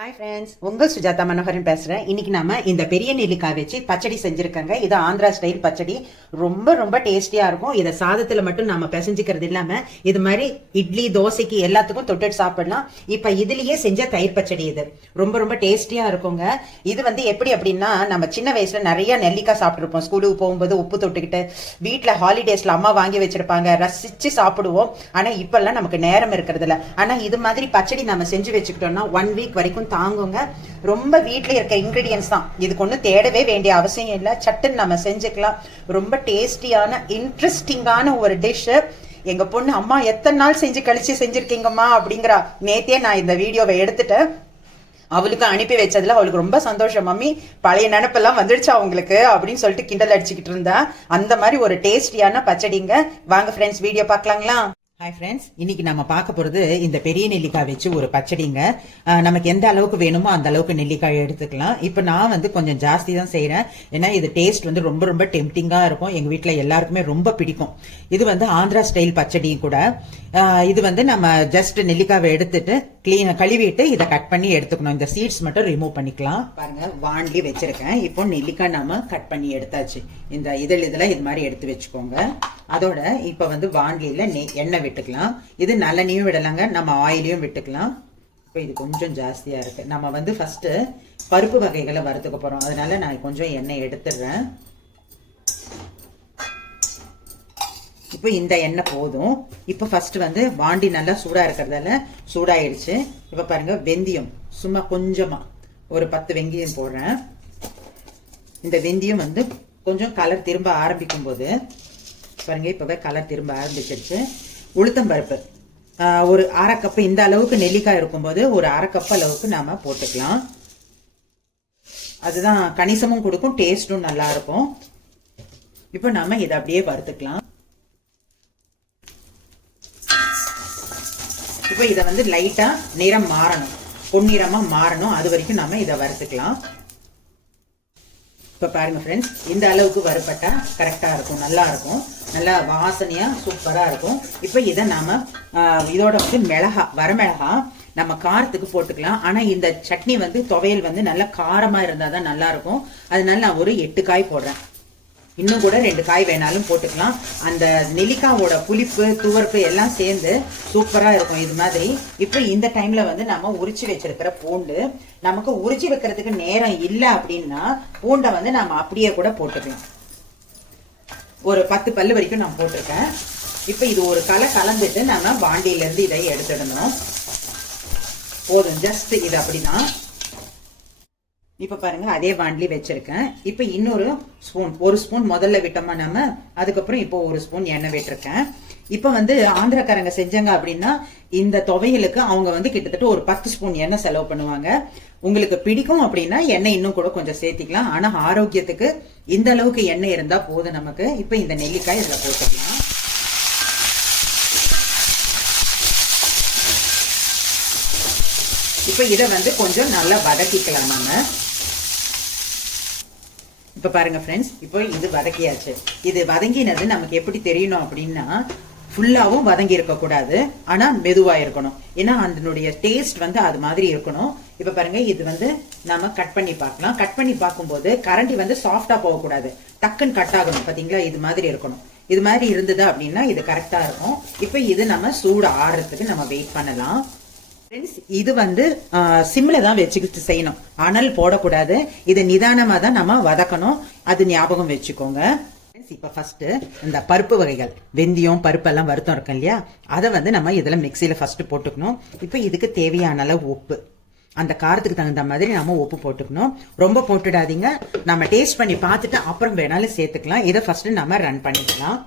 Hi friends உங்கள் சுஜாதா மனோகரன் பேசுகிறேன் இன்னைக்கு நம்ம இந்த பெரிய நெல்லிக்காய் வச்சு பச்சடி செஞ்சுருக்கேங்க. இது ஆந்திரா ஸ்டைல் பச்சடி. ரொம்ப ரொம்ப டேஸ்டியாக இருக்கும். இதை சாதத்தில் மட்டும் நம்ம பிசைஞ்சிக்கிறது இல்லாமல் இது மாதிரி இட்லி தோசைக்கு எல்லாத்துக்கும் தொட்டுட்டு சாப்பிடலாம். இப்போ இதுலேயே செஞ்ச தயிர் பச்சடி இது. ரொம்ப ரொம்ப டேஸ்டியாக இருக்குங்க. இது வந்து எப்படி அப்படின்னா நம்ம சின்ன வயசில் நிறைய நெல்லிக்காய் சாப்பிட்ருப்போம் ஸ்கூலுக்கு போகும்போது உப்பு தொட்டுக்கிட்டு வீட்டில் ஹாலிடேஸில் அம்மா வாங்கி வச்சுருப்பாங்க. ரசித்து சாப்பிடுவோம். ஆனால் இப்போல்லாம் நமக்கு நேரம் இருக்கிறதில்ல. ஆனால் இது மாதிரி பச்சடி நம்ம செஞ்சு வச்சுக்கிட்டோம்னா ஒன் வீக் வரைக்கும் தாங்குங்க. ரொம்ப வீட்டில் இருக்க இன்க்ரீடியன்ஸ் தான். இதுக்கு ஒன்றும் தேடவே வேண்டிய அவசியம் இல்லை. சட்டுன்னு நம்ம செஞ்சுக்கலாம். ரொம்ப டேஸ்டியான இன்ட்ரெஸ்டிங்கான ஒரு டிஷ்ஷு எங்க பொண்ணு அம்மா எத்தனை நாள் செஞ்சு கழிச்சு செஞ்சிருக்கீங்கம்மா? அப்படிங்கிறா. நேத்தே நான் இந்த வீடியோவை எடுத்துட்டேன். அவளுக்கு அனுப்பி வச்சதுல அவளுக்கு ரொம்ப சந்தோஷம். மம்மி பழைய நினப்பெல்லாம் வந்துடுச்சு அவங்களுக்கு அப்படின்னு சொல்லிட்டு கிண்டல் அடிச்சுக்கிட்டு இருந்தா. அந்த மாதிரி ஒரு டேஸ்டியான பச்சடிங்க. வாங்க ஃப்ரெண்ட்ஸ் வீடியோ பார்க்கலாங்களா? ஹாய் ஃப்ரெண்ட்ஸ் இன்னைக்கு நம்ம பார்க்க போகிறது இந்த பெரிய நெல்லிக்காய் வச்சு ஒரு பச்சடிங்க. நமக்கு எந்த அளவுக்கு வேணுமோ அந்த அளவுக்கு நெல்லிக்காய் எடுத்துக்கலாம். இப்போ நான் வந்து கொஞ்சம் ஜாஸ்தி தான் செய்கிறேன் ஏன்னா இது டேஸ்ட் வந்து ரொம்ப ரொம்ப டெம்டிங்காக இருக்கும். எங்கள் வீட்டில் எல்லாருக்குமே ரொம்ப பிடிக்கும். இது வந்து ஆந்திரா ஸ்டைல் பச்சடியும் கூட. இது வந்து நம்ம ஜஸ்ட் நெல்லிக்காவை எடுத்துட்டு க்ளீன் கழுவிட்டு இதை கட் பண்ணி எடுத்துக்கணும். இந்த சீட்ஸ் மட்டும் ரிமூவ் பண்ணிக்கலாம். பாருங்க வாண்டி வச்சிருக்கேன். இப்போ நெல்லிக்காய் நம்ம கட் பண்ணி எடுத்தாச்சு. இந்த இதழ் இதெல்லாம் இது மாதிரி எடுத்து வச்சுக்கோங்க. அதோட இப்போ வந்து வாண்டியில் நெய் எண்ணெய் விட்டுக்கலாம். இது நல்லெண்ணையும் விடலாங்க. நம்ம ஆயிலையும் விட்டுக்கலாம். இப்போ இது கொஞ்சம் ஜாஸ்தியாக இருக்குது நம்ம வந்து ஃபஸ்ட்டு பருப்பு வகைகளை வறுத்துக்க போகிறோம் அதனால நான் கொஞ்சம் எண்ணெய் எடுத்துடுறேன். இப்போ இந்த எண்ணெய் போதும். இப்போ ஃபஸ்ட்டு வந்து வாண்டி நல்லா சூடாக இருக்கிறதால சூடாயிடுச்சு. இப்போ பாருங்கள் வெந்தயம். சும்மா கொஞ்சமாக ஒரு பத்து வெந்தயம் போடுறேன். இந்த வெந்தயம் வந்து கொஞ்சம் கலர் திரும்ப ஆரம்பிக்கும் போது பாருங்க இப்போவே கலர் திரும்ப ஆரம்பிச்சிருச்சு. உளுத்தம் பருப்பு. ஒரு அரை கப்பு இந்த அளவுக்கு நெல்லிக்காய் இருக்கும்போது ஒரு அரை கப் அளவுக்கு நாம் போட்டுக்கலாம். அதுதான் கணிசமும் கொடுக்கும் டேஸ்ட்டும் நல்லா இருக்கும். இப்போ நாம் இதை அப்படியே வறுத்துக்கலாம். இப்போ இதை வந்து லைட்டாக நிறம் மாறணும். பொன்னிறமாக மாறணும். அது வரைக்கும் நம்ம இதை வறுத்துக்கலாம். இப்போ பாருங்கள் ஃப்ரெண்ட்ஸ் இந்த அளவுக்கு வறுப்பட்டால் கரெக்டாக இருக்கும் நல்லாயிருக்கும் நல்லா வாசனையாக சூப்பராக இருக்கும். இப்போ இதை நாம் இதோட வந்து மிளகா வரமிளகா நம்ம காரத்துக்கு போட்டுக்கலாம். ஆனால் இந்த சட்னி வந்து துவையல் வந்து நல்லா காரமாக இருந்தால் தான் நல்லாயிருக்கும் அதனால நான் ஒரு எட்டு காய் போடுறேன். இன்னும் கூட ரெண்டு காய் வேணாலும் போட்டுக்கலாம். அந்த நெல்லிக்காவோட புளிப்பு துவர்ப்பு எல்லாம் சேர்ந்து சூப்பராக இருக்கும் இது மாதிரி. இப்போ இந்த டைமில் வந்து நம்ம உரிச்சு வச்சிருக்கிற பூண்டு நமக்கு உரிச்சு வைக்கிறதுக்கு நேரம் இல்லை அப்படின்னா பூண்டை வந்து நம்ம அப்படியே கூட போட்டுக்கலாம். ஒரு பத்து பல்லு வரைக்கும் நான் போட்டிருக்கேன். இப்போ இது ஒரு கலை கலந்துட்டு நம்ம பாண்டியிலேருந்து இதை எடுத்துடணும். போதும் ஜஸ்ட் இது அப்படிதான் இப்போ பாருங்க அதே வாண்ட்லி வச்சிருக்கேன். இப்போ இன்னொரு ஸ்பூன் ஒரு ஸ்பூன் முதல்ல விட்டோமா நம்ம? அதுக்கப்புறம் இப்போ ஒரு ஸ்பூன் எண்ணெய் விட்டுருக்கேன். இப்போ வந்து ஆந்திரக்காரங்க செஞ்சாங்க அப்படின்னா இந்த துவையலுக்கு அவங்க வந்து கிட்டத்தட்ட ஒரு பத்து ஸ்பூன் எண்ணெய் செலவு பண்ணுவாங்க. உங்களுக்கு பிடிக்கும் அப்படின்னா எண்ணெய் இன்னும் கூட கொஞ்சம் சேர்த்திக்கலாம். ஆனா ஆரோக்கியத்துக்கு இந்த அளவுக்கு எண்ணெய் இருந்தா போதும் நமக்கு. இப்ப இந்த நெல்லிக்காய் இதுல போட்டுக்கலாம். இப்ப இதை வந்து கொஞ்சம் நல்லா வதக்கிக்கலாம் நம்ம இப்ப பாருங்க ஃப்ரெண்ட்ஸ் இப்போ இது வதக்கியாச்சு. இது வதங்கினது நமக்கு எப்படி தெரியணும் அப்படின்னா ஃபுல்லாகவும் வதங்கி இருக்கக்கூடாது. ஆனால் மெதுவாக இருக்கணும். ஏன்னா அதனுடைய டேஸ்ட் வந்து அது மாதிரி இருக்கணும். இப்போ பாருங்க இது வந்து நம்ம கட் பண்ணி பார்க்கலாம். கட் பண்ணி பார்க்கும்போது கரண்டி வந்து சாஃப்டாக போகக்கூடாது. டக்குன்னு கட் ஆகணும். பார்த்தீங்களா இது மாதிரி இருக்கணும். இது மாதிரி இருந்தது அப்படின்னா இது கரெக்டாக இருக்கும். இப்போ இது நம்ம சூடு ஆறுறதுக்கு நம்ம வெயிட் பண்ணலாம். ஃப்ரெண்ட்ஸ் இது வந்து சிம்மில் தான் வச்சுக்கிட்டு செய்யணும். அனல் போடக்கூடாது. இதை நிதானமாக தான் நம்ம வதக்கணும். அது ஞாபகம் வச்சுக்கோங்க. இப்போ ஃபஸ்ட்டு இந்த பருப்பு வகைகள் வெந்தயம் பருப்பு எல்லாம் வருத்தம் இருக்கும் இல்லையா? அதை வந்து நம்ம இதில் மிக்சியில் ஃபர்ஸ்ட் போட்டுக்கணும். இப்போ இதுக்கு தேவையான அளவு உப்பு. அந்த காரத்துக்கு தகுந்த மாதிரி நம்ம உப்பு போட்டுக்கணும். ரொம்ப போட்டுடாதீங்க. நம்ம டேஸ்ட் பண்ணி பார்த்துட்டு அப்புறம் வேணாலும் சேர்த்துக்கலாம். இதை ஃபஸ்ட்டு நம்ம ரன் பண்ணிக்கலாம்.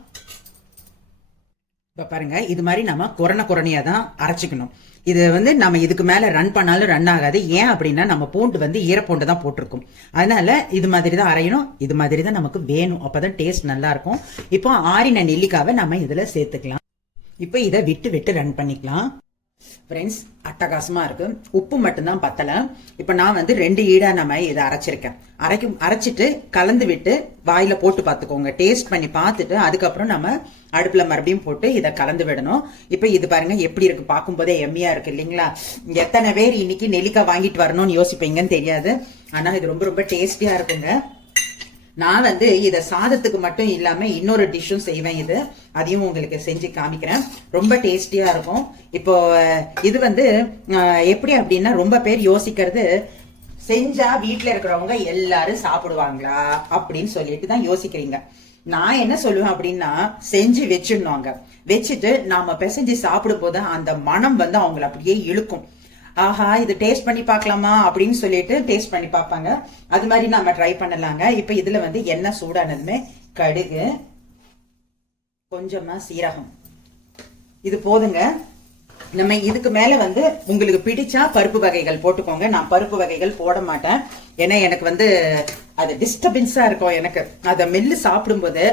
இப்போ பாருங்க இது மாதிரி நம்ம குரண குறனையா தான் அரைச்சிக்கணும். இது வந்து நம்ம இதுக்கு மேல ரன் பண்ணாலும் ரன் ஆகாது. ஏன் அப்படின்னா நம்ம பூண்டு வந்து ஈரப்பூண்டு தான் போட்டிருக்கும். அதனால இது மாதிரி தான் அரையணும். இது மாதிரி தான் நமக்கு வேணும். அப்பதான் டேஸ்ட் நல்லா இருக்கும். இப்போ ஆறின நெல்லிக்காவை நம்ம இதுல சேர்த்துக்கலாம். இப்போ இதை விட்டு விட்டு ரன் பண்ணிக்கலாம். ஃப்ரெண்ட்ஸ் அட்டகாசமாக இருக்கு. உப்பு மட்டும்தான் பத்தலை. இப்போ நான் வந்து ரெண்டு ஈடா நம்ம இதை அரைச்சிருக்கேன். அரைக்கும் அரைச்சிட்டு கலந்து விட்டு வாயில போட்டு பார்த்துக்கோங்க. டேஸ்ட் பண்ணி பார்த்துட்டு அதுக்கப்புறம் நம்ம அடுப்புல மறுபடியும் போட்டு இதை கலந்து விடணும். இப்போ இது பாருங்க எப்படி இருக்கு? பார்க்கும்போதே எம்மியா இருக்கு இல்லைங்களா? எத்தனை பேர் இன்னைக்கு நெல்லிக்காய் வாங்கிட்டு வரணும்னு யோசிப்பீங்கன்னு தெரியாது. ஆனால் இது ரொம்ப ரொம்ப டேஸ்டியா இருக்குங்க. நான் வந்து இதை சாதத்துக்கு மட்டும் இல்லாம இன்னொரு டிஷ்ஷும் செய்வேன் இது. அதையும் உங்களுக்கு செஞ்சு காமிக்கிறேன். ரொம்ப டேஸ்டியா இருக்கும். இப்போ இது வந்து எப்படி அப்படின்னா ரொம்ப பேர் யோசிக்கிறது செஞ்சா வீட்டில் இருக்கிறவங்க எல்லாரும் சாப்பிடுவாங்களா அப்படின்னு சொல்லிட்டு தான் யோசிக்கிறீங்க. நான் என்ன சொல்லுவேன் அப்படின்னா செஞ்சு வச்சிடணுங்க. வச்சுட்டு நாம பிசைஞ்சு சாப்பிடும் போது அந்த மனம் வந்து அவங்கள அப்படியே இழுக்கும். ஆஹா இது டேஸ்ட் பண்ணி பார்க்கலாமா அப்படின்னு சொல்லிட்டு டேஸ்ட் பண்ணி பார்ப்பாங்க. அது மாதிரி நாம ட்ரை பண்ணலாங்க. இப்ப இதுல வந்து எண்ணெய் சூடானதுமே கடுகு கொஞ்சமா சீரகம். இது போதுங்க. நம்ம இதுக்கு மேல வந்து உங்களுக்கு பிடிச்சா பருப்பு வகைகள் போட்டுக்கோங்க. நான் பருப்பு வகைகள் போட மாட்டேன். ஏன்னா எனக்கு வந்து அது டிஸ்டர்பன்ஸா இருக்கும் எனக்கு. அதை மெல்லு சாப்பிடும்போது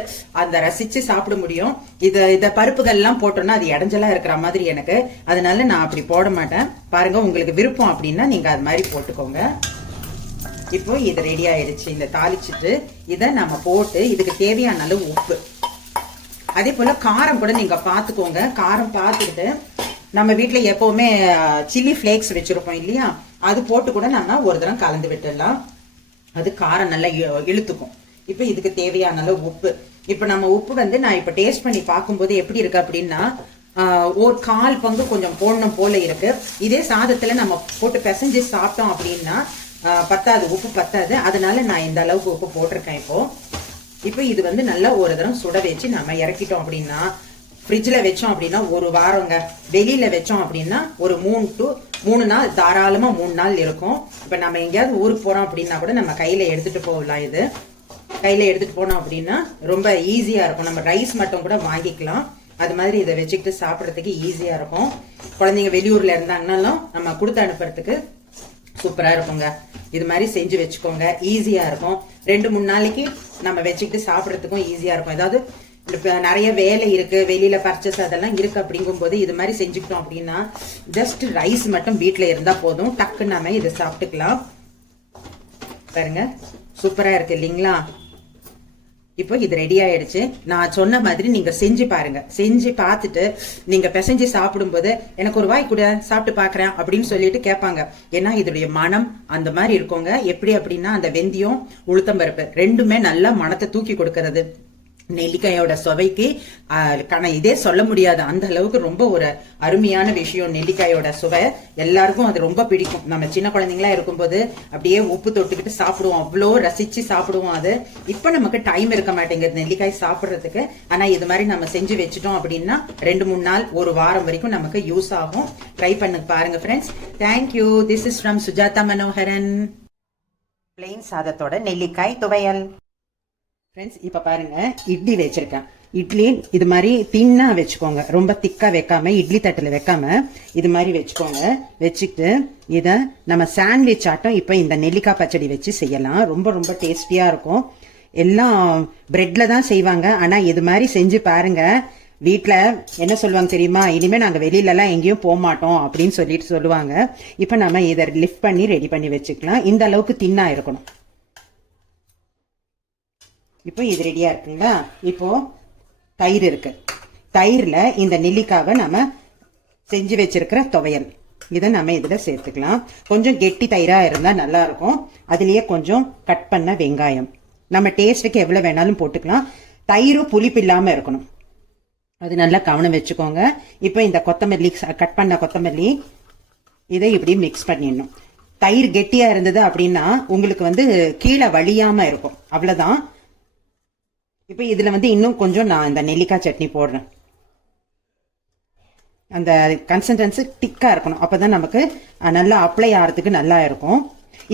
அந்த ரசிச்சு சாப்பிட முடியும். இதை இதை பருப்புகள் எல்லாம் போட்டோம்னா அது இடைஞ்சலா இருக்கிற மாதிரி எனக்கு. அதனால நான் அப்படி போட மாட்டேன். பாருங்க உங்களுக்கு விருப்பம் அப்படின்னா நீங்க அது மாதிரி போட்டுக்கோங்க. இப்போ இது ரெடி ஆயிடுச்சு. இந்த தாளிச்சிட்டு இதை நம்ம போட்டு இதுக்கு தேவையான அளவு உப்பு. அதே போல காரம் கூட நீங்க பாத்துக்கோங்க காரம் பார்த்துக்கிட்டு நம்ம வீட்டில் எப்போவுமே சில்லி ஃப்ளேக்ஸ் வச்சுருப்போம் இல்லையா? அது போட்டு கூட நம்ம ஒரு தரம் கலந்து விட்டுடலாம். அது காரம் நல்லா இழுத்துக்கும். இப்போ இதுக்கு தேவையான அளவு உப்பு. இப்போ நம்ம உப்பு வந்து நான் இப்போ டேஸ்ட் பண்ணி பார்க்கும்போது எப்படி இருக்கு அப்படின்னா ஒரு கால் பங்கு கொஞ்சம் போடணும் போல இருக்கு. இதே சாதத்துல நம்ம போட்டு பிசைஞ்சு சாப்பிட்டோம் அப்படின்னா பத்தாது உப்பு பத்தாது. அதனால நான் இந்த அளவுக்கு உப்பு போட்டிருக்கேன் இப்போ. இப்போ இது வந்து நல்லா ஒரு தரம் சுட வச்சு நம்ம இறக்கிட்டோம் அப்படின்னா ஃப்ரிட்ஜில் வச்சோம் அப்படின்னா ஒரு வாரங்க வெளியில வச்சோம் அப்படின்னா ஒரு மூணு டு மூணு நாள் தாராளமாக மூணு நாள் இருக்கும். இப்போ நம்ம எங்கேயாவது ஊருக்கு போகிறோம் அப்படின்னா கூட நம்ம கையில் எடுத்துகிட்டு போகலாம் இது. கையில் எடுத்துகிட்டு போனோம் அப்படின்னா ரொம்ப ஈஸியாக இருக்கும். நம்ம ரைஸ் மட்டும் கூட வாங்கிக்கலாம். அது மாதிரி இதை வச்சுக்கிட்டு சாப்பிட்றதுக்கு ஈஸியாக இருக்கும். குழந்தைங்க வெளியூரில் இருந்தாங்கனாலும் நம்ம கொடுத்து அனுப்புறதுக்கு சூப்பராக இருக்குங்க. இது மாதிரி செஞ்சு வச்சுக்கோங்க. ஈஸியாக இருக்கும். ரெண்டு மூணு நாளைக்கு நம்ம வச்சுக்கிட்டு சாப்பிட்றதுக்கும் ஈஸியாக இருக்கும். ஏதாவது இப்போ நிறைய வேலை இருக்கு. வெளியில பர்ச்சேஸ் அதெல்லாம் இருக்கு அப்படிங்கும்போது இது மாதிரி செஞ்சுக்கிட்டோம் அப்படின்னா ஜஸ்ட் ரைஸ் மட்டும் வீட்டில் இருந்தா போதும். டக்கு நம்ம இதை சாப்பிட்டுக்கலாம். பாருங்க. சூப்பரா இருக்கு இல்லைங்களா? இப்போ இது ரெடி ஆயிடுச்சு. நான் சொன்ன மாதிரி நீங்க செஞ்சு பாருங்க. செஞ்சு பார்த்துட்டு நீங்க பிசைஞ்சு சாப்பிடும்போது எனக்கு ஒரு வாய் கூட சாப்பிட்டு பாக்குறேன் அப்படின்னு சொல்லிட்டு கேட்பாங்க. ஏன்னா இதோடைய மனம் அந்த மாதிரி இருக்கோங்க. எப்படி அப்படின்னா அந்த வெந்தயம் உளுத்தம்பருப்பு ரெண்டுமே நல்லா மனத்தை தூக்கி கொடுக்கறது. நெல்லிக்காயோட சுவைக்கு ஆஹ், கண இதே சொல்ல முடியாது. அந்த அளவுக்கு ரொம்ப ஒரு அருமையான விஷயம் நெல்லிக்காயோட சுவை. எல்லாருக்கும் அது ரொம்ப பிடிக்கும். நம்ம சின்ன குழந்தைங்களா இருக்கும்போது அப்படியே உப்பு தொட்டுக்கிட்டு சாப்பிடுவோம். அவ்வளோ ரசிச்சு சாப்பிடுவோம் அது. இப்போ நமக்கு டைம் இருக்க மாட்டேங்குது நெல்லிக்காய் சாப்பிட்றதுக்கு. ஆனால் இது மாதிரி நம்ம செஞ்சு வச்சுட்டோம் அப்படின்னா ரெண்டு மூணு நாள் ஒரு வாரம் வரைக்கும் நமக்கு யூஸ் ஆகும். ட்ரை பண்ணி பாருங்க friends thank you this is from Sujatha Manoharan plain சாதத்தோட நெல்லிக்காய் துவையல். ஃப்ரெண்ட்ஸ் இப்போ பாருங்க இட்லி வச்சிருக்கேன். இட்லி இது மாதிரி தின்னாக வச்சுக்கோங்க. ரொம்ப திக்காக வைக்காம இட்லி தட்டில் வைக்காம இது மாதிரி வச்சுக்கோங்க. வச்சுக்கிட்டு இதை நம்ம சாண்ட்விச் ஆட்டம் இப்போ இந்த நெல்லிக்காய் பச்சடி வச்சு செய்யலாம். ரொம்ப ரொம்ப டேஸ்டியாக இருக்கும். எல்லாம் பிரெட்டில் தான் செய்வாங்க. ஆனால் இது மாதிரி செஞ்சு பாருங்க. வீட்டில் என்ன சொல்லுவாங்க தெரியுமா? இனிமேல் நாங்கள் வெளியிலலாம் எங்கேயும் போக மாட்டோம் அப்படின்னு சொல்லிட்டு சொல்லுவாங்க. இப்போ நம்ம இதை லிஃப்ட் பண்ணி ரெடி பண்ணி வச்சுக்கலாம். இந்த அளவுக்கு தின்னாக இருக்கணும். இப்போ இது ரெடியா இருக்குங்களா? இப்போ தயிர் இருக்கு. தயிர்ல இந்த நெல்லிக்காவை நம்ம செஞ்சு வச்சிருக்கிற துவையல். இதை நம்ம இதில் சேர்த்துக்கலாம். கொஞ்சம் கெட்டி தயிராக இருந்தால் நல்லா இருக்கும் கொஞ்சம் கட் பண்ண வெங்காயம். நம்ம டேஸ்ட்டுக்கு எவ்வளோ வேணாலும் போட்டுக்கலாம். தயிரும் புளிப்பு இல்லாமல் இருக்கணும். அது நல்லா கவனம் வச்சுக்கோங்க. இப்போ இந்த கொத்தமல்லி கட் பண்ண கொத்தமல்லி இதை இப்படி மிக்ஸ் பண்ணிடணும். தயிர் கெட்டியாக இருந்தது அப்படின்னா உங்களுக்கு வந்து கீழே வழியாமல் இருக்கும். அவ்வளோதான் இப்போ இதில் வந்து இன்னும் கொஞ்சம் நான் இந்த நெல்லிக்காய் சட்னி போடுறேன். அந்த கன்சிஸ்டன்சி டிக்காக இருக்கணும். அப்போ தான் நமக்கு நல்லா அப்ளை ஆகிறதுக்கு நல்லா இருக்கும்.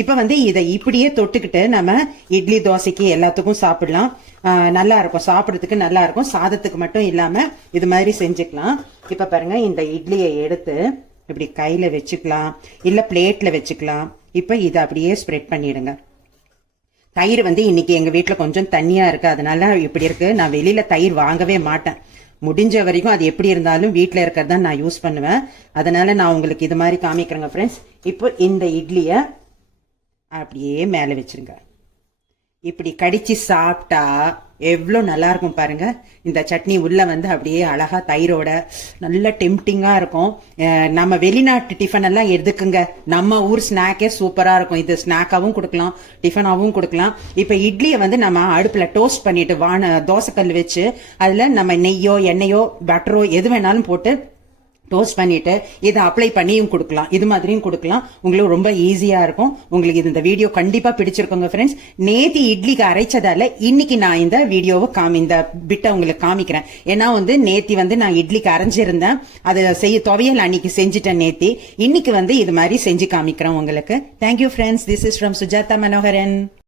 இப்போ வந்து இதை இப்படியே தொட்டுக்கிட்டு நம்ம இட்லி தோசைக்கு எல்லாத்துக்கும் சாப்பிடலாம். நல்லா இருக்கும். சாப்பிட்றதுக்கு நல்லா இருக்கும். சாதத்துக்கு மட்டும் இல்லாமல் இது மாதிரி செஞ்சுக்கலாம். இப்போ பாருங்க இந்த இட்லியை எடுத்து இப்படி கையில் வச்சுக்கலாம். இல்லை பிளேட்டில் வச்சுக்கலாம். இப்போ இதை அப்படியே ஸ்ப்ரெட் பண்ணிடுங்க. தயிர் வந்து இன்னைக்கு எங்க வீட்டில் கொஞ்சம் தண்ணியா இருக்கு. அதனால இப்படி இருக்கு. நான் வெளியில தயிர் வாங்கவே மாட்டேன். முடிஞ்ச வரைக்கும் அது எப்படி இருந்தாலும் வீட்டில் இருக்கிறது தான் நான் யூஸ் பண்ணுவேன். அதனால நான் உங்களுக்கு இது மாதிரி காமிக்கிறேங்க ஃப்ரெண்ட்ஸ் இப்போ இந்த இட்லியை அப்படியே மேலே வச்சிருங்க. இப்படி கடிச்சு சாப்பிட்டா எவ்வளோ நல்லா இருக்கும் பாருங்க. இந்த சட்னி உள்ளே வந்து அப்படியே அழகா தயிரோட நல்ல டெம்டிங்காக இருக்கும். நம்ம வெளிநாட்டு டிஃபன் எல்லாம் எதுக்குங்க? நம்ம ஊர் ஸ்நாக்கே சூப்பராக இருக்கும். இது ஸ்நாக்காகவும் கொடுக்கலாம் டிஃபனாகவும் கொடுக்கலாம். இப்போ இட்லியை வந்து நம்ம அடுப்பில் டோஸ்ட் பண்ணிட்டு வான தோசைக்கல் வச்சு அதில் நம்ம நெய்யோ எண்ணெயோ பட்டரோ எது வேணாலும் போட்டு டோஸ்ட் பண்ணிட்டு இதை அப்ளை பண்ணியும் கொடுக்கலாம். இது மாதிரியும் கொடுக்கலாம். உங்களுக்கு ரொம்ப ஈஸியா இருக்கும். உங்களுக்கு இது இந்த வீடியோ கண்டிப்பா பிடிச்சிருக்கோங்க ஃப்ரெண்ட்ஸ் நேத்தி இட்லிக்கு அரைச்சதால இன்னைக்கு நான் இந்த வீடியோவை காமி இந்த பிட்டை உங்களுக்கு காமிக்கிறேன். ஏன்னா வந்து நேத்தி வந்து நான் இட்லிக்கு அரைஞ்சிருந்தேன். அதை செய்ய துவையல் அன்னைக்கு செஞ்சுட்டேன் நேத்தி. இன்னைக்கு வந்து இது மாதிரி செஞ்சு காமிக்கிறேன் உங்களுக்கு. Thank you friends this is from Sujatha Manoharan